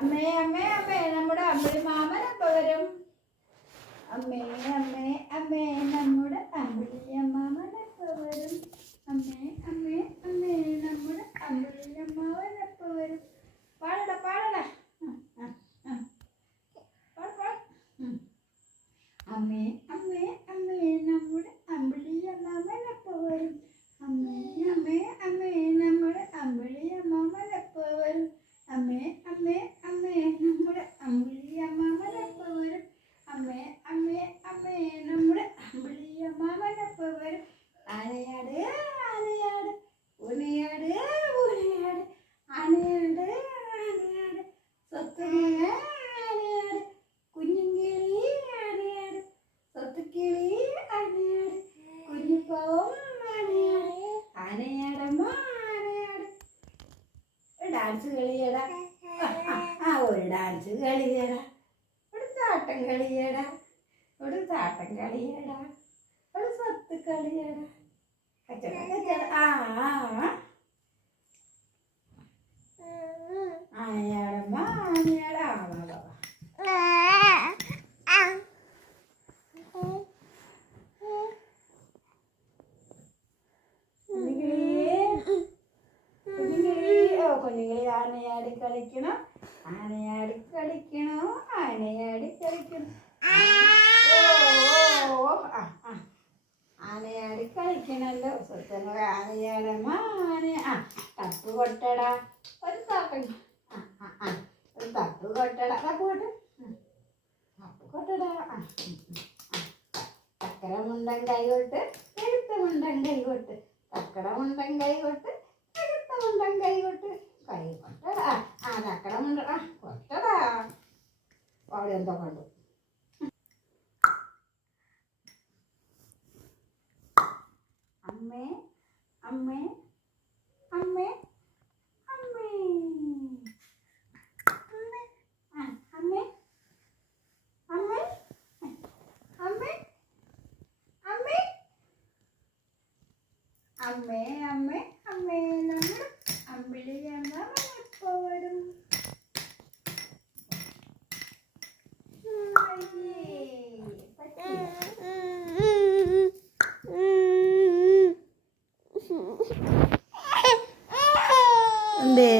അമ്മേ അമ്മേ അമ്മേ നമ്മുടെ അമ്പിളി മാമൻ എപ്പോൾ വരും? അമ്മേ അമ്മേ അമ്മേ നമ്മുടെ അമ്പിളി മാമൻ എപ്പോൾ വരും? അമ്മേ അമ്മേ അമ്മേ നമ്മുടെ അമ്പിളി മാമൻ എപ്പോൾ വരും? പാടടാ പാടടാ. അമ്മേ അമ്മേ അമ്മേ നമ്മുടെ അമ്പിളി മാമൻ എപ്പോൾ വരും? അമ്മേ അമ്മേ അമ്മേ നമ്മുടെ അമ്പിളി മാമൻ എപ്പോൾ വരും? അമ്മേ അമ്മേ അമ്മേ നമ്മുടെ അമ്പിളി മാമൻ എപ്പോൾ വരും? അമ്മേ അമ്മേ അമ്മേ നമ്മുടെ അമ്പിളി മാമൻ എപ്പോൾ വരും? ആനയാട് ആനയാട് ഊനയാട് ഊനയാട് ആനയാട് ആനയാട് സ്വത്തുകിളി ആനയാട് കുഞ്ഞുകിളി ആനയാട് സ്വത്തുകിളി ആനയാട് കുഞ്ഞിപ്പാവം ആനയാട് ആനയാടമ്മ ആനയാട്. ഡാൻസ് കളിയടാ, ഒരു ഡാൻസ് കളിയടാ, ഒരു ചാട്ടം കളിയടാ, ഒരു ചാട്ടം കളിയടാ, ഒരു സ്വത്ത് കളിയടാ. കച്ചട കച്ചട ആനയാടമ്മ ആനയാടാ. കുഞ്ഞുങ്ങളി ആനയാടി കളിക്കണം, ആനയാടി കളിക്കണോ, ആനയാടി കളിക്കണം. ആനയാടി കളിക്കണല്ലോ സ്വത്തങ്ങൾ. ആനയാടമ്മ ആന. തപ്പ് കൊട്ടടാ, ഒരു തപ്പ്. ഒരു തപ്പ് കൊട്ടടാ, തപ്പ് കൊട്ട, തപ്പ് കൊട്ടടാ. ചക്കര മുണ്ടൻ കൈകൊട്ട്, എഴുത്ത മുണ്ടൻ കൈകൊട്ട്, ചക്കര മുണ്ടൻ കൈകൊട്ട്, എഴുത്ത മുണ്ടൻ കൈകൊട്ട്, കൈ കൊട്ടടാ. ചക്കര മുണ്ട കൊട്ടടാ. അവിടെ എന്തോ കണ്ടു. അമ്മേ അമ്മേ അമ്മേ അമ്മേ അമ്മേ അമ്മേ അമ്മേ അമ്മേ അമ്മേ അമ്മേ അമ്മേ നമ്മൾ അമ്പിളി മാമൻ എപ്പോൾ വരും? എന്തേ